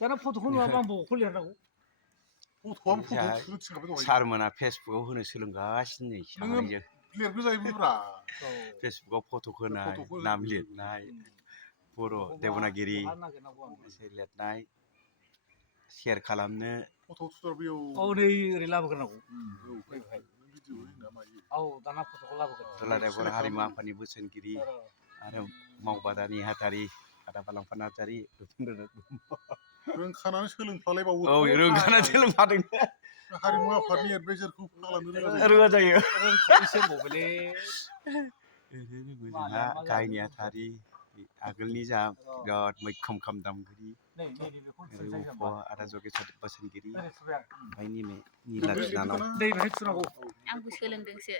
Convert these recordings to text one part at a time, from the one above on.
दाना फट'खौ नुवाबा आं बबावखौ लिरनांगौ फट'आबो फट' थिखाबाय दहाय सारमोना फेसबुकाव होनो सोलोंगासिनो नै नोङो सानैजों लिरबो जायोब्रा फेसबुकाव फट' होनाय फट'खौ नाम लिरनाय बर' देबनागिरि बहा नागिरनांगौ आं एसे लिरनाय शेयार खालामनो फट' थुथार बेयाव औ नै ओरै लाबोग्रोनांगौ औ भिडिअ होयोना मायो औ दाना फट'खौ लाबोगोन दुलाराय बर' हारिमु आफादनि बोसोनगिरि आरो मावबादा नेहाथारि आदा बालाम्फा नार्जारि रोंखानानै सोलोंफ्लालायबावो औ रोंखाना सोलोंफादों हारिमु आफादनि एडभाइजारखौ फाग्लानो रोङा जायो रोंखायोसो होनबावबायलै जोंहा गाहाय नेहाथारि आगोलनि जा बिराद मैखोम खाम दामगिरि उफ' आदा जगेश्वर बोसोनगिरि ओमफ्राय नैबे निला बिनानाव दै बाहाय थुनांगौ आंबो सोलोंदोंसो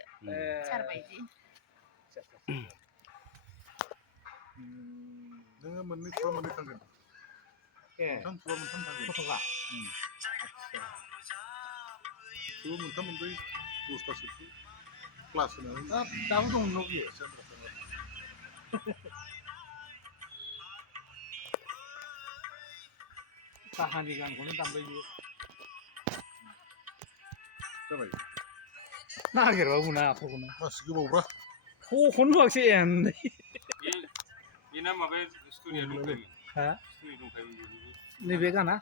सार बायदि नोङो मोननै थुबा मोननै थांगोन मोनथाम थुबा मोनथाम थांगोन फट'आ थुबा मोनथाम मोनब्रै 10थासो क्लास होनानै दाबो दं नोंनाव बियो काहानि गानखौनो दामबाय बियो जाबाय नागिरबाबो मोना आखरखौनो मासि गोबावब्रा खखौनो नुवाखिसै एन्दै बेना माबाया स्ट'रिया दंखायोमोन हा स्ट'रि दंखायोमोन नैबे गाना